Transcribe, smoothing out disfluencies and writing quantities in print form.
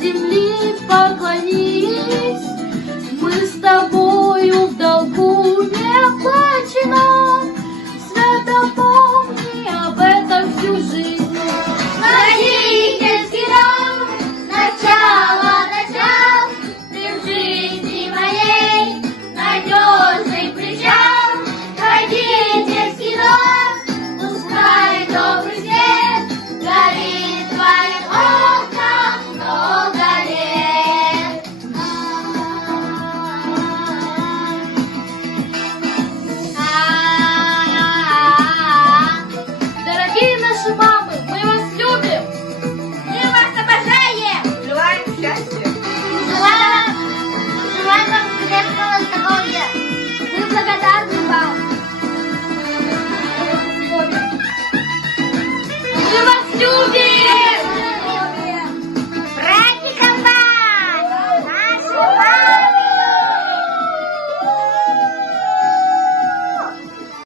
земли поклонись. Мы с тобою в долгу не оплачено. Свято помни об этом всю жизнь. Родительский дом, начало, ты в жизни моей надежный причал. Родительский дом, пускай добрый свет горит в твоих окнах много лет. Дорогие наши мамы,